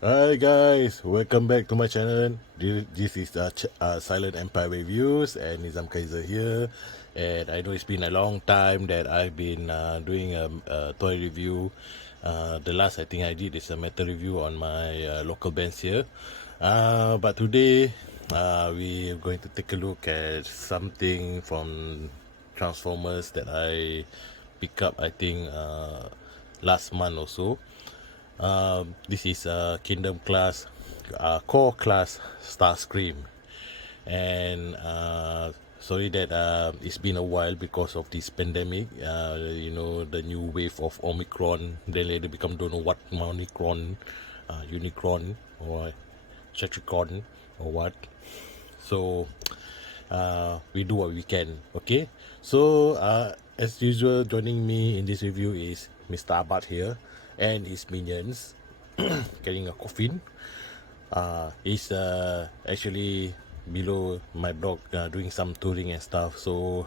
Hi guys, welcome back to my channel. This is Silent Empire Reviews, and Nizam Kaiser here. And I know it's been a long time that I've been doing a toy review. The last I think I did is a metal review on my local bands here. But today we're going to take a look at something from Transformers that I picked up, I think, last month or so. This is Kingdom Class, Core Class Starscream, and sorry that it's been a while because of this pandemic. The new wave of Omicron. Then later become don't know what Omicron, Unicron or Tetricron or what. So we do what we can. Okay. So as usual, joining me in this review is Mr. Abad here and his minions carrying a coffin. He's actually below my blog doing some touring and stuff. So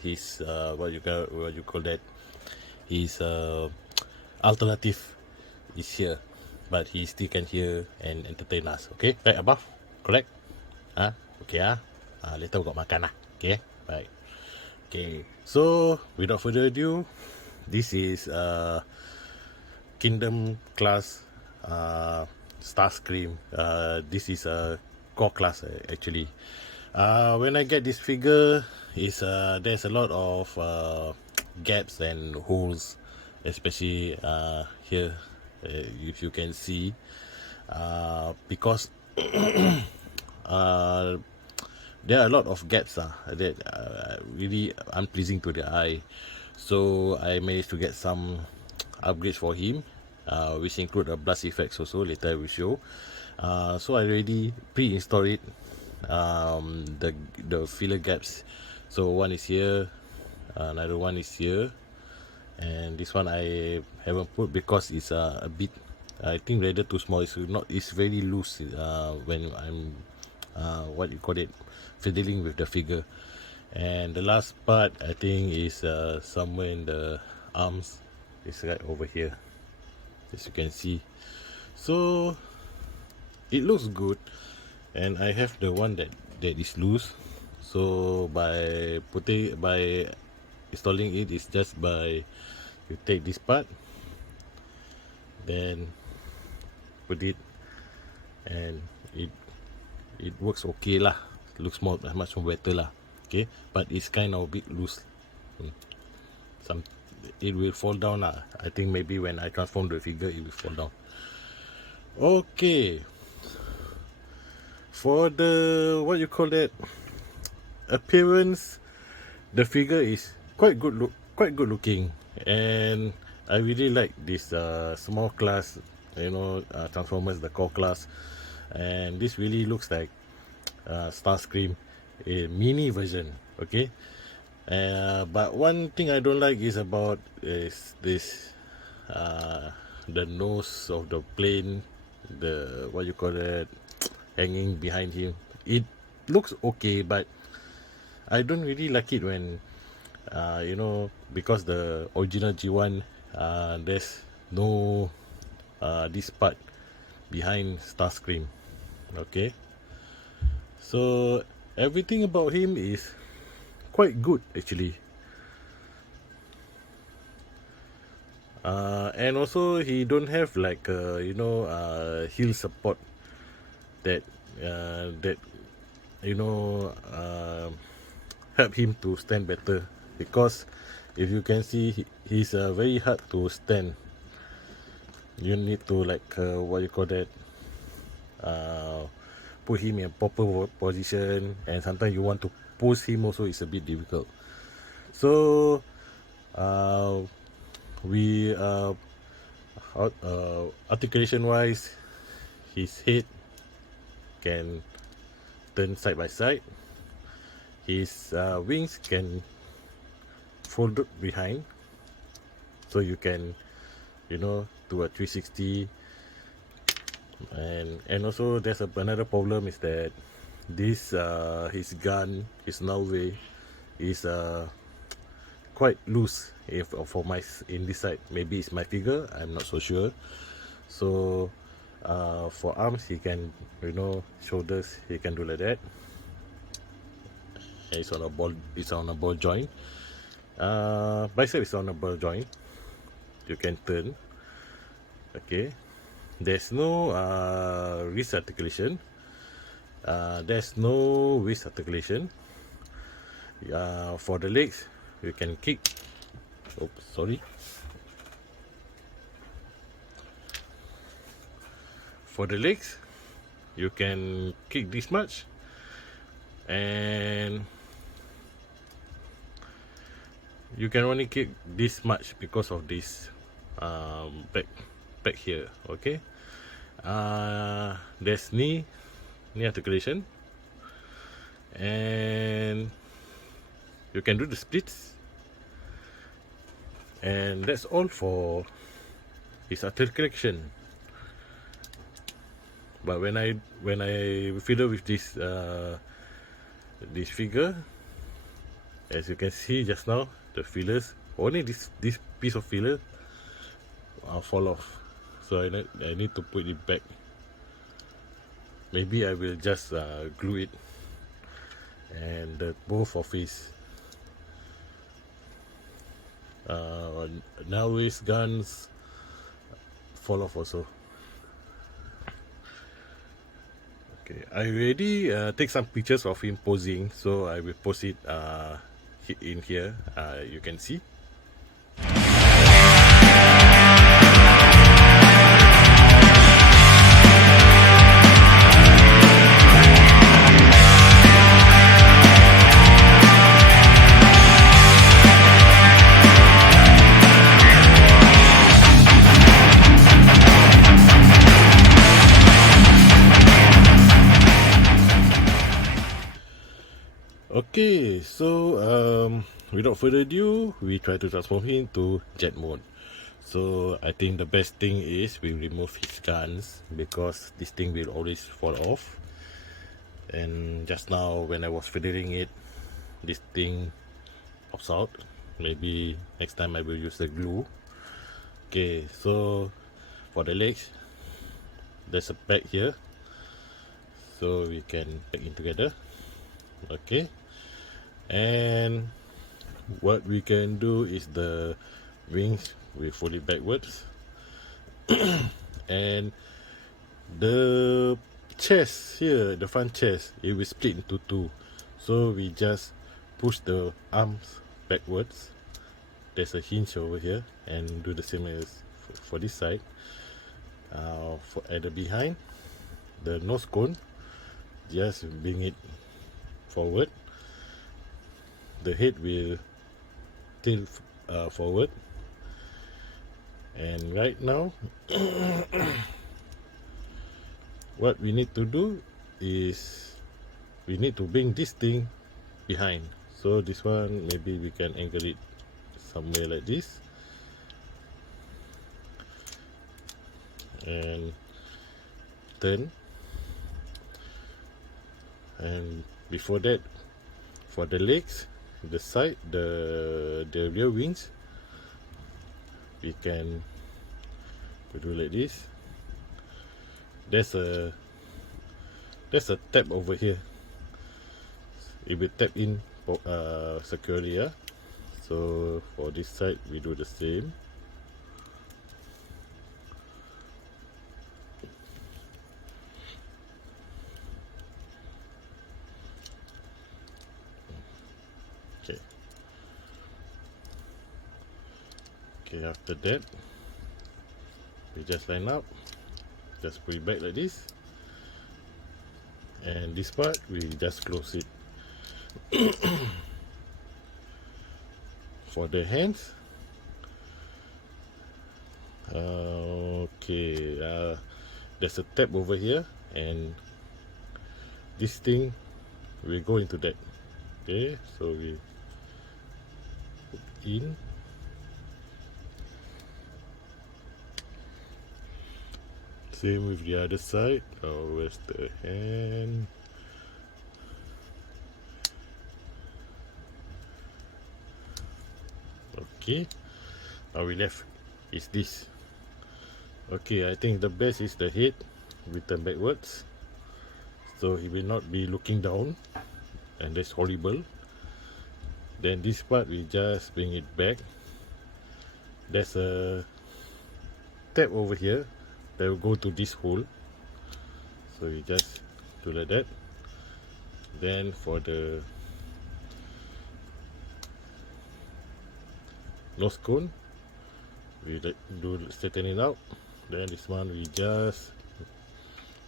he's what you call that? His alternative is here, but he still can hear and entertain us. Okay, right above, correct? Okay later we got makan lah. Okay, right. Okay, so without further ado, this is Kingdom Class Starscream. This is a core class actually. When I get this figure, is there's a lot of gaps and holes, especially here, if you can see, because there are a lot of gaps that really unpleasing to the eye. So I managed to get some upgrades for him, which include a blast effects also, later I will show. So I already pre-installed it, the filler gaps. So one is here, another one is here, and this one I haven't put because it's a bit, I think, rather too small. It's very loose when I'm what you call it, fiddling with the figure. And the last part I think is somewhere in the arms. It's right over here, as you can see. So it looks good, and I have the one that is loose. So by installing it, is just by you take this part, then put it, and it works okay lah. Looks much more better lah. Okay, but it's kind of a bit loose. Some it will fall down lah. I think maybe when I transform the figure, it will fall down. Okay, for the what you call that appearance, the figure is quite good looking, and I really like this small class, Transformers, the core class. And this really looks like Starscream, a mini version. Okay, but one thing I don't like is this the nose of the plane, the what you call it, hanging behind him. It looks okay, but I don't really like it when because the original G1, there's no this part behind Starscream. Okay, so everything about him is quite good actually. And also he don't have like heel support that you know uh, help him to stand better, because if you can see, he's very hard to stand. You need to like what you call that, put him in a proper position, and sometimes you want to push him also, is a bit difficult. So we articulation wise, his head can turn side by side, his wings can fold behind, so you can do a 360. And also there's another problem is that this his gun, his Norway, is quite loose. If for my in this side, maybe it's my figure, I'm not so sure. So For arms, he can, shoulders, he can do like that. And it's on a ball. It's on a ball joint. Bicep is on a ball joint. You can turn. Okay. There's no wrist articulation. There's no wrist articulation. For the legs, you can kick. Oops, sorry. For the legs, you can kick this much, and you can only kick this much because of this back here. Okay. There's knee articulation, and you can do the splits, and that's all for his articulation. But when I fiddle with this figure, as you can see just now, the fillers, only this piece of filler fall off, so I need to put it back. Maybe I will just glue it, and both of his nowadays guns fall off also. Okay, I already take some pictures of him posing, so I will post it in here. You can see. Okay, so without further ado, we try to transform him to jet mode. So I think the best thing is we remove his guns, because this thing will always fall off. And just now when I was feathering it, this thing pops out. Maybe next time I will use the glue. Okay, so for the legs, there's a peg here, so we can peg in together. Okay, and what we can do is the wings, we fold it backwards. And the chest here, the front chest, it will split into two, so we just push the arms backwards. There's a hinge over here, and do the same as for this side. At the behind, the nose cone, just bring it forward. The head will tilt forward, and right now what we need to do is we need to bring this thing behind. So this one, maybe we can angle it somewhere like this, and turn. And before that, for the legs, the side, the rear wings, we can do like this. There's a tab over here. It will tap in securely, yeah. So for this side, we do the same. Okay, after that, we just line up, just put it back like this, and this part we just close it. For the hands, okay, there's a tab over here, and this thing will go into that. Okay, so we put in. Same with the other side. Oh, where's the hand? Okay, now we left is this. Okay, I think the best is the head. We turn backwards, so he will not be looking down, and that's horrible. Then this part we just bring it back. There's a tab over here that will go to this hole, so we just do like that. Then for the nose cone, we do straighten it out. Then this one we just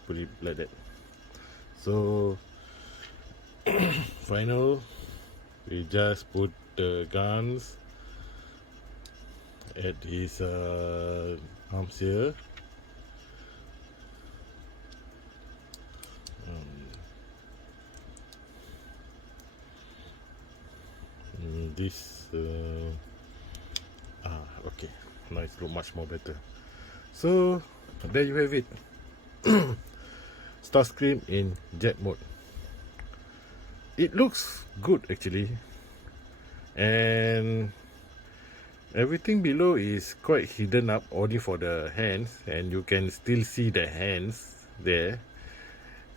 put it like that. So final, we just put the guns at his arms here. This okay, now it's look much more better. So there you have it. Starscream in jet mode. It looks good actually, and everything below is quite hidden up only for the hands, and you can still see the hands there.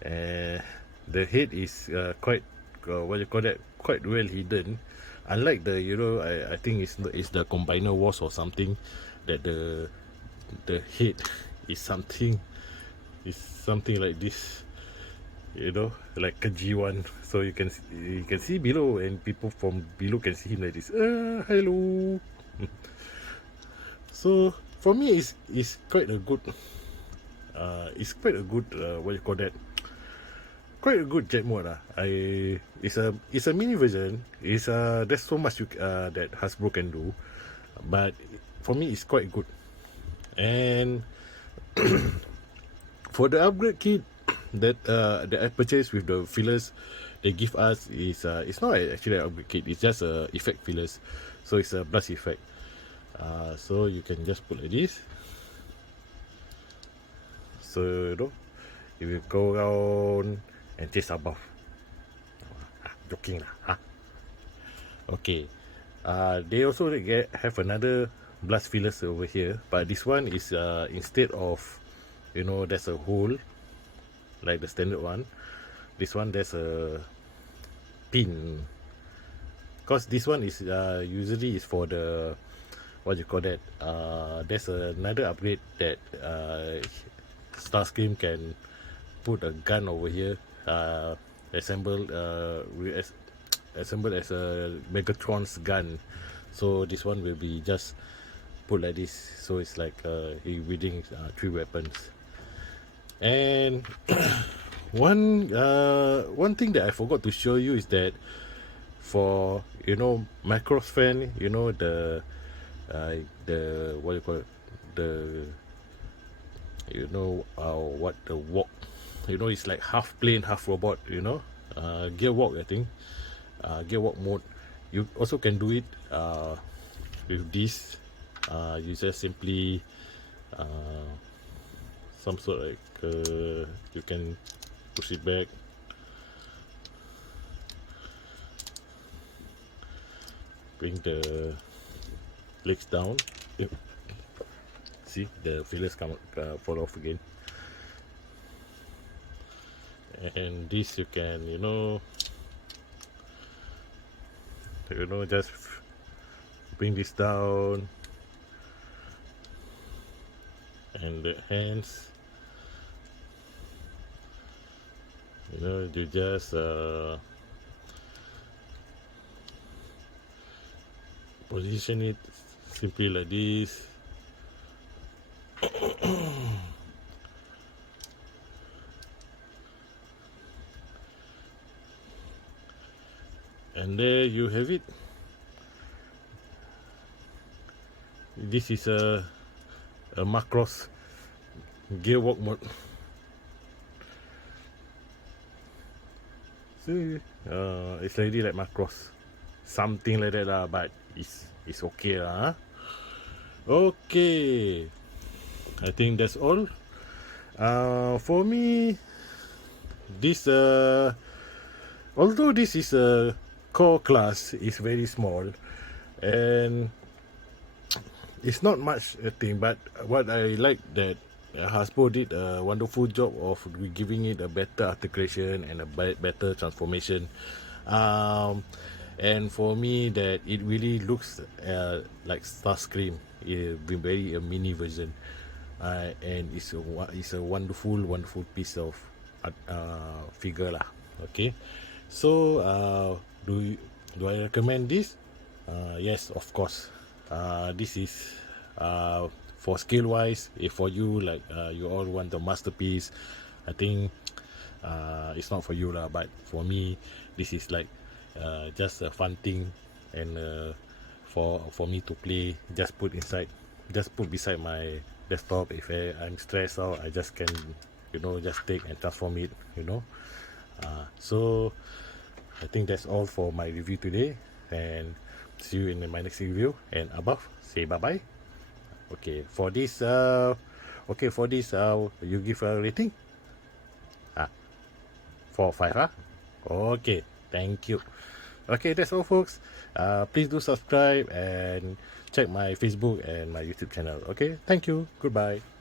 The head is quite what you call that, quite well hidden, unlike the, you know, I think it's the combiner was or something, that the head is something like this, you know, like a G1. So you can see below, and people from below can see him like this. Hello. So for me, it's quite a good what you call that, quite a good jet mode. It's a mini version. There's so much that Hasbro can do, but for me it's quite good. And for the upgrade kit that I purchased with the fillers they give us, is it's not actually an upgrade kit. It's just effect fillers. So it's a blast effect. So you can just put like this. So you know, if you go around and chase above. Joking lah. Huh? Okay. They also have another blast fillers over here, but this one is instead of, you know, there's a hole like the standard one. This one there's a pin, because this one is usually is for the, what you call that, there's another upgrade that Starscream can put a gun over here, assembled as a Megatron's gun. So this one will be just put like this, so it's like he wielding 3 weapons. And one thing that I forgot to show you is that for, you know, Macross fan, you know, the what you call it, the, you know, what the walk, you know, it's like half plane half robot, you know, gear walk, I think, gear walk mode. You also can do it with this. You just simply some sort like you can push it back, bring the legs down. See, the fillers come fall off again. And this you can, you know, just bring this down, and the hands, you know, you just position it simply like this. And there you have it. This is a Macross gear walk mode. See, it's already like Macross, something like that lah, but it's okay lah. Okay, I think that's all. For me, this although this is a core class, is very small, and it's not much a thing, but what I like that Hasbro did a wonderful job of giving it a better articulation and a better transformation. Um, and for me, that it really looks like Starscream. It been very a mini version, and it's a wonderful piece of figure lah. Okay, so do I recommend this? Yes, of course. This is for skill wise. If for you like you all want the masterpiece, I think it's not for you lah. But for me, this is like just a fun thing, and for me to play, just put beside my desktop. If I'm stressed out, I just can, just take and transform it. So I think that's all for my review today, and see you in my next review. And above, say bye bye. Okay, for this you give a rating. 4 5, huh? Okay, thank you. Okay, that's all, folks. Please do subscribe and check my Facebook and my YouTube channel. Okay, thank you. Goodbye.